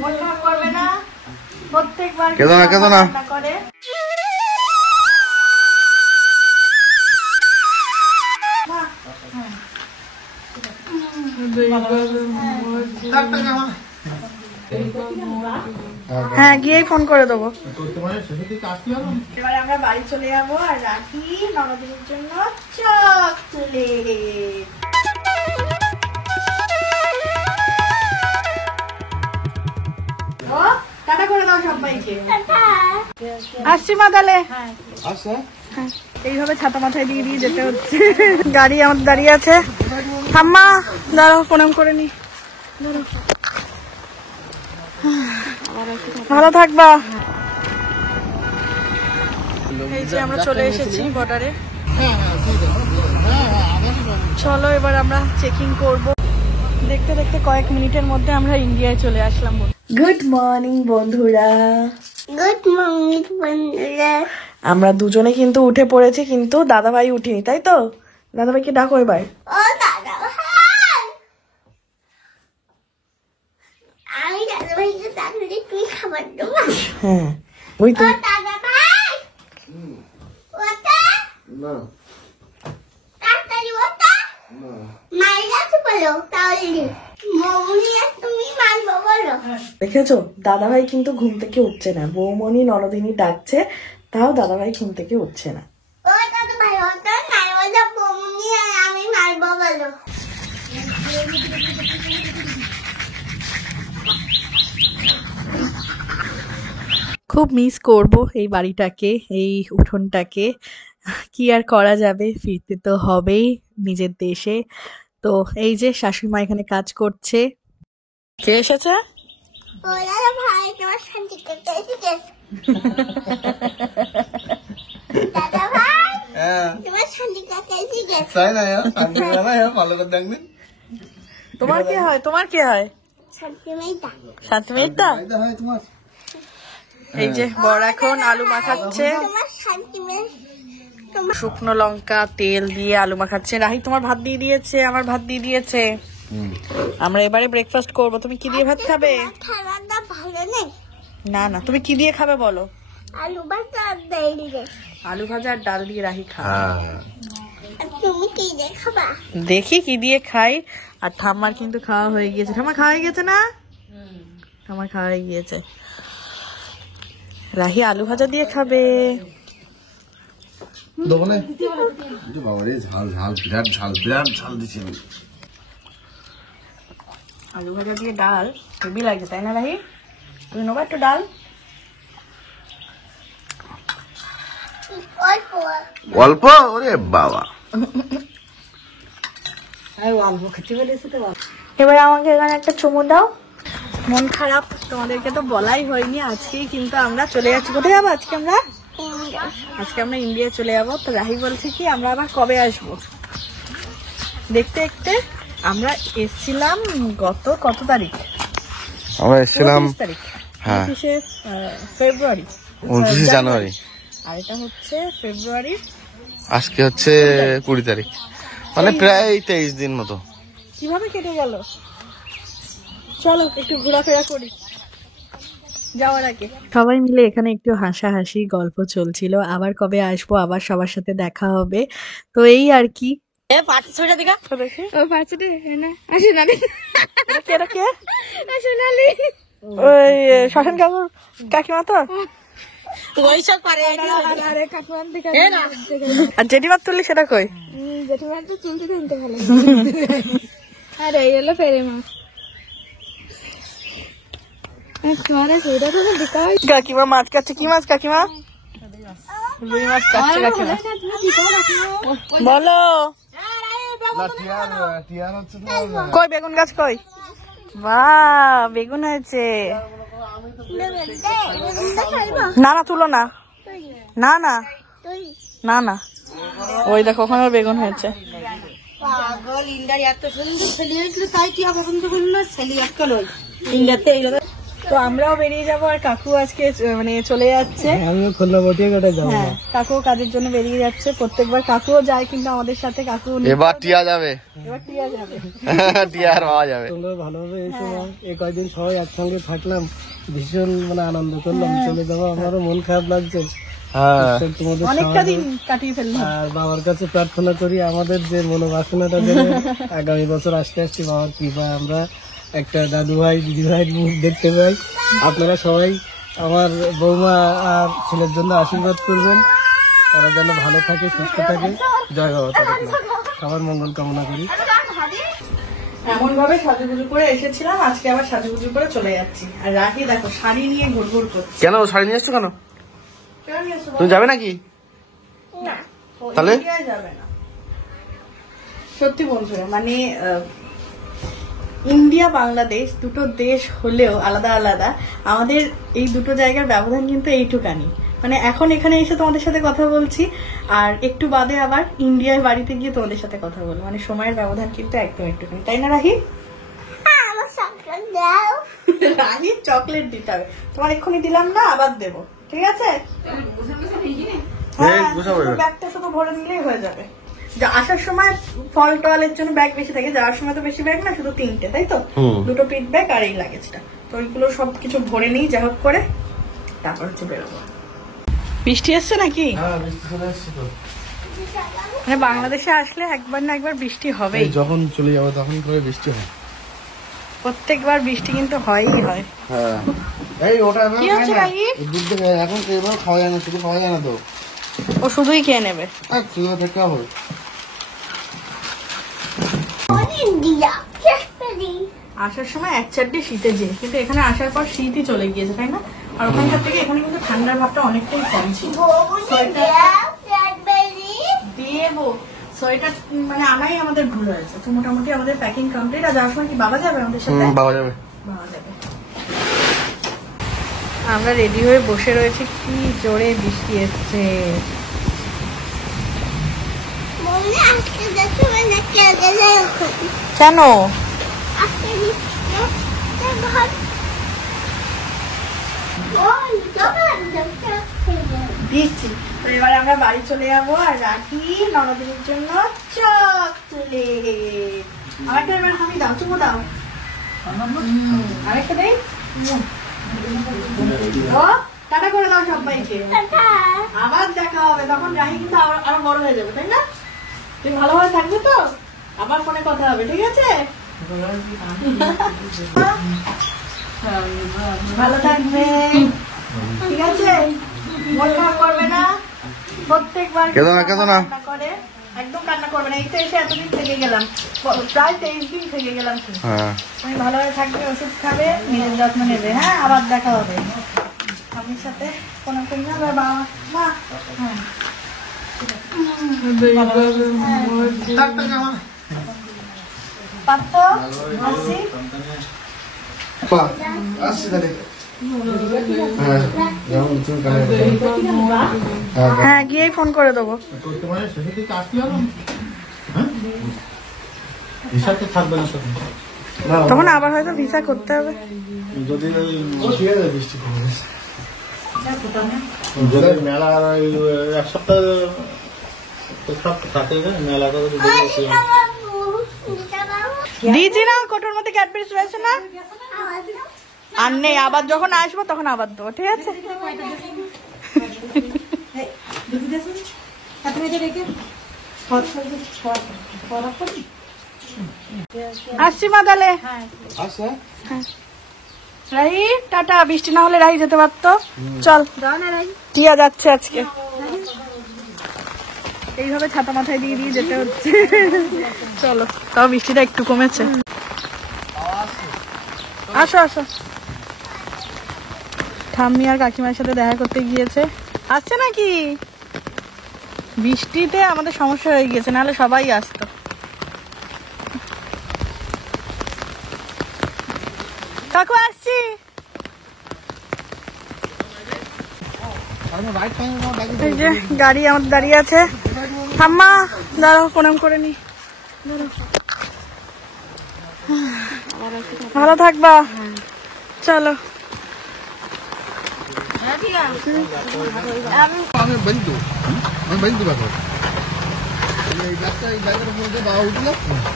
মন খারাপ করবে না, প্রত্যেকবার কেঁদো না কেঁদো না করে। হ্যাঁ গিয়েই ফোন করে দেবো। এবার আমরা বাড়ি চলে যাবো আর রাখি নবদিনের জন্য চকলেট। টাটা করে দাও সবাইকে। আসছি মা তাহলে। এইভাবে ছাতা মাথায় দিয়ে দিয়ে যেতে হচ্ছে। গাড়ি আমাদের দাঁড়িয়ে আছে। ঠাম্মা দাঁড়াও, প্রণাম করে নি। ভালো থাকবা। এই যে আমরা চলে এসেছি বর্ডারে। চলো এবার আমরা চেকিং করব। দেখতে দেখতে কয়েক মিনিটের মধ্যে আমরা ইন্ডিয়ায় চলে আসলাম। গুড মর্নিং বন্ধুরা। গুড মর্নিং বন্ধুরা। আমরা দুজনে কিন্তু উঠে পড়েছি, কিন্তু দাদাভাই উঠিনি, তাই তো? দাদাভাইকে ডাকো এবার। ও দাদা ভাই, আমি দাদা ভাইকে ডাকলে তুই খাবার দেবো? হ্যাঁ ওই তো। ও দাদা ভাই, ওটা না তাড়াতাড়ি ওটা মাইরা তো বলো, তাহলে মৌনি আর তুমি মানবো বলো। দেখেছো দাদাভাই কিন্তু ঘুম থেকে উঠছে না। বৌমনি ননদিনী ডাকছে, তাও দাদাভাই ঘুম থেকে উঠছে না। ও দাদা ভাই, ওটা নাই, ওটা মৌনি আর আমি মানবো বলো। খুব মিস করব এই বাড়িটাকে, এই উঠোনটাকে। কি আর করা যাবে, ফিরতে তো হবেই নিজের দেশে। তো এই যে শাশুড়ি মা এখানে কাজ করছে। কে এসেছে? ও দাদা ভাই, তোমার শান্তি করতে এসেছে। দাদা ভাই, তোমার শান্তি করতে এসেছে। তাই না শান্তি না ভালো করে দেখবে। তোমার কে হয়? তোমার কে হয়? শান্তি মেয়েটা। শান্তি মেয়েটা। হয় তোমার। এই যে বড় এখন আলু মাখাচ্ছে। তোমার শান্তি মেয়ে। শুকনো লঙ্কা তেল দিয়ে আলু মাখাচ্ছে। রাহি তোমার ভাত দিয়ে দিয়েছে, আমার ভাত দিয়ে দিয়েছে। আমরা এবারে ব্রেকফাস্ট করব। তুমি কি দিয়ে ভাত খাবে? খাবারটা ভালো নেই। না না, তুমি কি দিয়ে খাবে বলো? আলু ভাজা আর ডাল দিয়ে। আলু ভাজা আর ডাল দিয়ে রাহি খাবে। আর তুমি কি দিয়ে খাবা? দেখি কি দিয়ে খাই। আর ঠাম্মার কিন্তু খাওয়া হয়ে গিয়েছে। ঠাম্মা খাওয়া হয়ে গেছে না? ঠাম্মার খাওয়া হয়ে গিয়েছে। রাহি আলু ভাজা দিয়ে খাবে। দোকানে বাবা রে, ঝাল ঝাল বিরাট ঝাল, বিরাট ঝাল দিচ্ছে। আলু ভাজা দিয়ে ডাল হেভি লাগে, তাই না রাহি? তুমি নেবা একটু ডাল? অল্প অল্প? ওরে বাবা, এবার আমাকে এখানে একটা চুমু দাও। মন খারাপ, তোমাদেরকে তো বলাই হয়নি। আজকেই কিন্তু আমরা চলে যাচ্ছি। কোথায় যাবো আজকে আমরা? আজকে আমরা ইন্ডিয়া চলে যাবো। তো রাহি বলছে কি আমরা আবার কবে আসবো। দেখতে দেখতে আমরা এসছিলাম গত কত তারিখ? আমরা এসেছিলাম 29 তারিখ। 29শে ফেব্রুয়ারি, 29 জানুয়ারি। আর এটা হচ্ছে ফেব্রুয়ারি, আজকে হচ্ছে 20 তারিখ, মানে প্রায় 23 দিন মতো। কিভাবে কেটে গেল। চলো একটু ঘোরাফেরা করি যাওয়ার আগে। সবাই মিলে এখানে একটু হাসাহাসি গল্প চলছিল, আবার কবে আসবো, আবার সবার সাথে দেখা হবে। তো এই আর কি। ওই শ্মশান কাকিমা তো আর জেঠিমার তুললি সেটা কই? জেঠিমার তো চুলতে কিনতে ভালো। আরে এই হলো ফেরে মা। কাকিমা মাছ কাটছে। কি মাছ কাকিমা? রুই মাছ কাটছে কাকিমা। বলো কই বেগুন গাছ কই? বাহ, বেগুন হয়েছে। না না তুলো না, না না না না, ওই দেখো ওখানে বেগুন হয়েছে। পাগল, ইন্ডিয়ার এত সুন্দর ছেলে হয়েছিল, তাই কি পছন্দ করল না? ছেলে আজকাল ওই ইন্ডিয়াতে এইভাবে তো আমরাও বেরিয়ে যাবো, আর কাকু আজকে মানে চলে যাচ্ছে। আমিও খুলনা বটিয়া কাটে যাবো। হ্যাঁ, কাকু কাজের জন্য বেরিয়ে যাচ্ছে। প্রত্যেকবার কাকুও যায় কিন্তু আমাদের সাথে, কাকু এবার টিয়া যাবে, এবার টিয়া যাবে। টিয়া আর পাওয়া যাবে। তোমরা ভালোভাবে এসো। এই কয়দিন সবাই একসঙ্গে থাকলাম, ভীষণ মানে আনন্দ করলাম। চলে যাবো, আমারও মন খারাপ লাগছে। হ্যাঁ, তোমাদের অনেকটা দিন কাটিয়ে ফেললাম। আর বাবার কাছে প্রার্থনা করি আমাদের যে মনোবাসনাটা যেন আগামী বছর আসতে আসতে বাবার কৃপায় আমরা একটা দাদু ভাই দিদি ভাইয়ের মুখ দেখতে পাই। আপনারা সবাই আমার বৌমা আর ছেলের জন্য আশীর্বাদ করবেন, তারা যেন ভালো থাকে, সুস্থ থাকে। জয় বাবা তারা, সবার মঙ্গল কামনা করি। এমন ভাবে সাজুগুজু করে এসেছিলাম, আজকে আবার সাজুগুজু করে চলে যাচ্ছি। আর রাখি দেখো শাড়ি নিয়ে ঘুরঘুর করছে। কেন শাড়ি নিয়ে এসছো কেন? কেন নিয়ে এসছো? তুমি যাবে নাকি? না, ও তাহলে? ইন্ডিয়ায় যাবে না। সত্যি বন্ধুরা, মানে ইন্ডিয়া বাংলাদেশ দুটো দেশ হলেও আলাদা আলাদা, আমাদের এই দুটো জায়গার ব্যবধান কিন্তু এইটুকানি। মানে এখন এখানে এসে তোমাদের সাথে কথা বলছি, আর একটু বাদে আবার ইন্ডিয়ার বাড়িতে গিয়ে তোমাদের সাথে কথা বলবো। মানে সময়ের ব্যবধান কিন্তু একদম একটুখানি, তাই না রাহি? রাহি চকলেট দিতে হবে তোমার, এক্ষুনি দিলাম না, আবার দেবো, ঠিক আছে? হ্যাঁ, ব্যাগটা শুধু ভরে নিলেই হয়ে যাবে। আসার সময় ফল টলের জন্য ব্যাগ বেশি থাকে, যাওয়ার সময় তো বেশি ব্যাগ না, শুধু 3টে, তাই তো? 2টো পিঠ ব্যাগ আর এই লাগেজটা। তো ওইগুলো সবকিছু ভরে নিই যা হোক করে, তারপর হচ্ছে বেরোবো। বৃষ্টি এসছে নাকি? মানে বাংলাদেশে আসলে একবার না একবার বৃষ্টি হবেই। যখন চলে যাবো তখন করে বৃষ্টি হয়, প্রত্যেকবার বৃষ্টি কিন্তু হয়ই হয়। হ্যাঁ, এই ওটা কি হচ্ছে রাগি? এখন এবার খাওয়া যায় না, শুধু খাওয়া যায় না তো, ও শুধুই খেয়ে নেবে। শুধু থেকে হবে। আসার সময় 1-4 শীতে যে, কিন্তু এখানে আসার পর শীতই চলে গিয়েছে, তাই না? আর ওখানকার থেকে এখানে কিন্তু ঠান্ডার ভাবটা অনেকটাই কম ছিল। দেবো সোয়েটার মানে আনাই আমাদের ভুল হয়েছে। তো মোটামুটি আমাদের প্যাকিং কমপ্লিট। আর যাওয়ার সময় কি বাবা যাবে আমাদের সাথে? পাওয়া যাবে, বাবা যাবে। আমরা রেডি হয়ে বসে রয়েছে, কি জোরে বৃষ্টি এসছে। কেন? দিচ্ছি। তো এবার আমরা বাড়ি চলে যাবো, আর রাখি ননদিনীর জন্য চকলেট। আমাকে এবার আমি দাও, চুমো দাও। আরেকটা দেই। ও টাটা করে দাও সবাইকে, আবার দেখা হবে। তখন রাহি কিন্তু আরো বড় হয়ে যাবে, তাই না? তুমি ভালোভাবে থাকবে তো, আবার ফোনে কথা হবে, ঠিক আছে? ভালো থাকবে, ঠিক আছে? মন খারাপ করবে না। প্রত্যেকবার কেঁদো না করে একদম কান্না করবে না। এই তো এসে এতদিন থেকে গেলাম, প্রায় 23 দিন থেকে গেলাম। তুমি ভালোভাবে থাকবে, ওষুধ খাবে, নিজের যত্ন নেবে। হ্যাঁ, আবার দেখা হবে। আমার সাথে কোনো করি না বাবা মা। হ্যাঁ, পাত্র আসছি। হ্যাঁ, গিয়েই ফোন করে দেবো। তখন আবার হয়তো ভিসা করতে হবে। মেলা এক সপ্তাহ দিয়েছি না, কোটোর মধ্যে ক্যাডবেরিজ রয়েছে না? আর নেই, আবার যখন আসবো তখন আবার দেবো, ঠিক আছে? আসছি মা তাহলে। রাহি টাটা। বৃষ্টি না হলে রাহি যেতে পারতো। চল, টিয়া যাচ্ছে আজকে। এইভাবে ছাতা মাথায় দিয়ে দিয়ে যেতে হচ্ছে। চলো, তাও বৃষ্টিটা একটু কমেছে। আসো আসো। ঠাম্মি আর কাকিমার সাথে দেখা করতে গিয়েছে। আসছে নাকি? বৃষ্টিতে আমাদের সমস্যা হয়ে গিয়েছে, নাহলে সবাই আসতো। কাকু আসছি। এই যে গাড়ি আমাদের দাঁড়িয়ে আছে। ঠাম্মা দাঁড়াও, প্রণাম করে নি। ভালো থাকবা। চলো।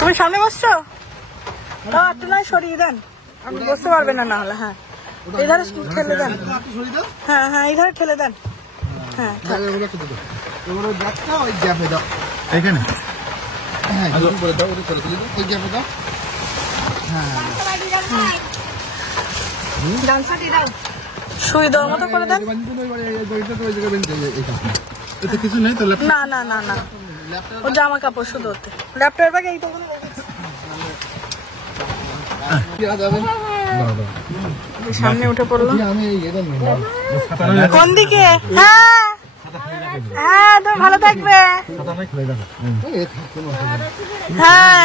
তুমি সামনে বসছো? একটু নয় সরিয়ে দেন, আপনি বসতে পারবেন না, না হলে। হ্যাঁ, এই ধারে ঠেলে দেন। হ্যাঁ হ্যাঁ, এই ধারে ঠেলে দেন। হ্যাঁ, এখানে সুই দেওয়ার মতো করে দেন। কিছু নেই তো। না না না না, ও জামা কাপড় শুধু ওতে। ল্যাপটপের ব্যাগ এই তো সামনে উঠে পড়লো। কোন দিকে? হ্যাঁ হ্যাঁ, তুমি ভালো থাকবে। হ্যাঁ,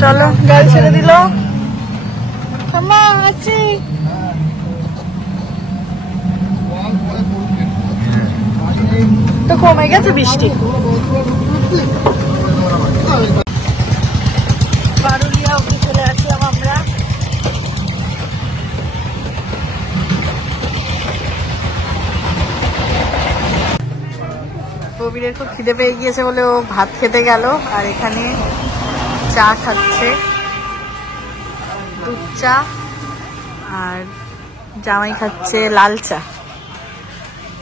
চলো গাড়ি ছেড়ে দিল। আছি তো, কমে গেছে বৃষ্টি। পারুলিয়া অবধি চলে আসলাম আমরা। কবিরের খুব খিদে পেয়ে গিয়েছে বলে ও ভাত খেতে গেল, আর এখানে চা খাচ্ছে, দুধ চা, আর জামাই খাচ্ছে লাল চা।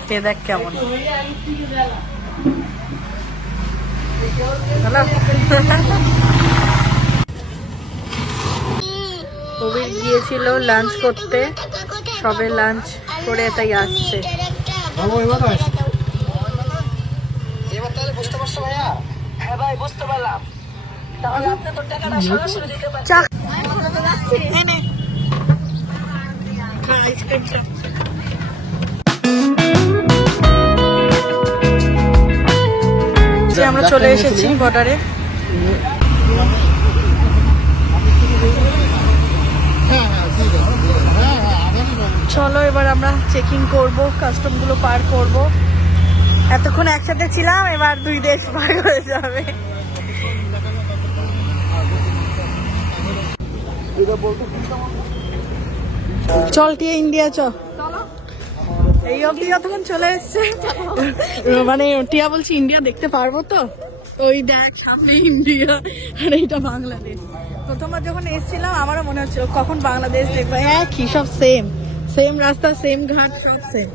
খেয়ে দেখ কেমন। কবির গিয়েছিল লাঞ্চ করতে, সবে লাঞ্চ করে তাই আসছে। আমরা চলে এসেছি বর্ডারে। চলো এবার আমরা চেকিং করব, কাস্টম গুলো পার করব। এতক্ষণ একসাথে ছিলাম, এবার দুই দেশ পার হয়ে যাবে। চল টিয়া ইন্ডিয়া চল। এই অবধি যতক্ষণ চলে এসছে, মানে টিয়া বলছি ইন্ডিয়া দেখতে পারবো তো? ওই দেখ সামনে ইন্ডিয়া আর এইটা বাংলাদেশ। প্রথমবার যখন এসেছিলাম আমারও মনে হচ্ছিল কখন বাংলাদেশ দেখবো। হ্যাঁ, কি সব সেম সেম রাস্তা, সেম ঘাট, সব সেম,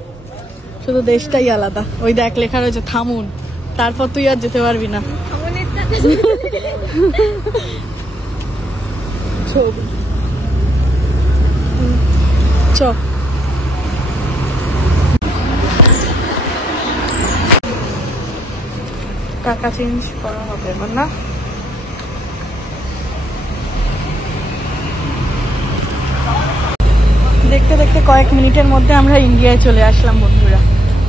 শুধু দেশটাই আলাদা। ওই দেখ লেখা রয়েছে থামুন, তারপর তুই আর যেতে পারবি না। চ টাকা চেঞ্জ করা হবে এবার না? দেখতে দেখতে কয়েক মিনিটের মধ্যে আমরা ইন্ডিয়ায় চলে আসলাম বন্ধুরা।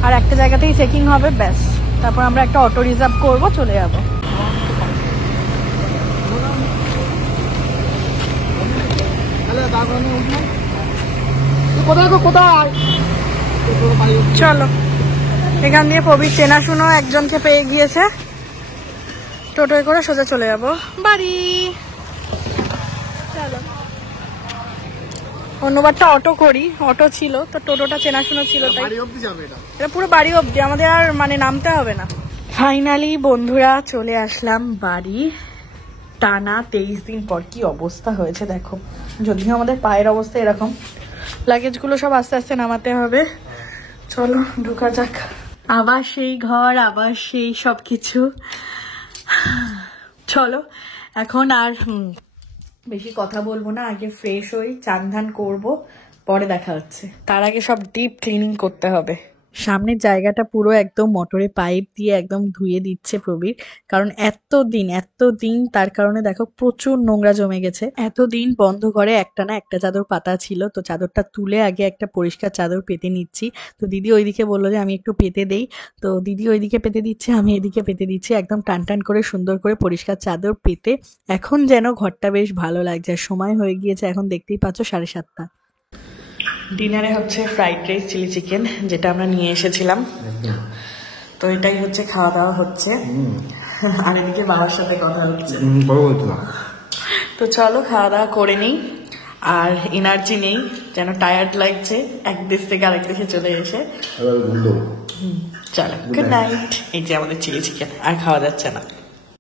আর একটা জায়গাতেই চেকিং হবে, ব্যাস। তারপর আমরা একটা অটো রিজার্ভ করব, চলে যাব। চলো, এখান দিয়ে প্রবীর চেনাশুনো একজনকে পেয়ে গিয়েছে, টোটোয় করে সোজা চলে যাব বাড়ি। চলো, অন্যবারটা অটো করি, অটো ছিল তো, টোটোটা চেনাশুনো ছিল তাই। এটা পুরো বাড়ি অব্দি, আমাদের আর মানে নামতে হবে না। ফাইনালি বন্ধুরা চলে আসলাম বাড়ি। টানা 23 দিন পর কি অবস্থা হয়েছে দেখো। যদিও আমাদের পায়ের অবস্থা এরকম, লাগেজগুলো সব আস্তে আস্তে নামাতে হবে। চলো ঢোকা যাক। আবার সেই ঘর, আবার সেই সবকিছু। চলো এখন আর বেশি কথা বলবো না, আগে ফ্রেশ হই, চান ধান করবো, পরে দেখা হচ্ছে। তার আগে সব ডিপ ক্লিনিং করতে হবে। সামনের জায়গাটা পুরো একদম মোটরে পাইপ দিয়ে একদম ধুয়ে দিচ্ছে প্রবীর, কারণ এতদিন তার কারণে দেখো প্রচুর নোংরা জমে গেছে। এতদিন বন্ধ ঘরে একটা না একটা চাদর পাতা ছিল, তো চাদরটা তুলে আগে একটা পরিষ্কার চাদর পেতে নিচ্ছি। তো দিদি ওইদিকে বললো যে আমি একটু পেতে দেই, তো দিদি ওইদিকে পেতে দিচ্ছে, আমি এদিকে পেতে দিচ্ছি। একদম টান করে সুন্দর করে পরিষ্কার চাদর পেতে এখন যেন ঘরটা বেশ ভালো লাগছে। সময় হয়ে গিয়েছে এখন, দেখতেই পাচ্ছ 7:30। ডিনারে হচ্ছে ফ্রাইড রাইস, চিলি চিকেন, যেটা আমরা নিয়ে এসেছিলাম। তো এটাই হচ্ছে খাওয়া দাওয়া হচ্ছে, আর এদিকে বাবার সাথে কথা হচ্ছে। তো চলো খাওয়া দাওয়া করে নিই, আর এনার্জি নেই, যেন টায়ার্ড লাগছে এক দেশ থেকে আরেক দেশে চলে এসে। চলো গুড নাইট। এই যে আমাদের চিলি চিকেন, আর খাওয়া যাচ্ছে না।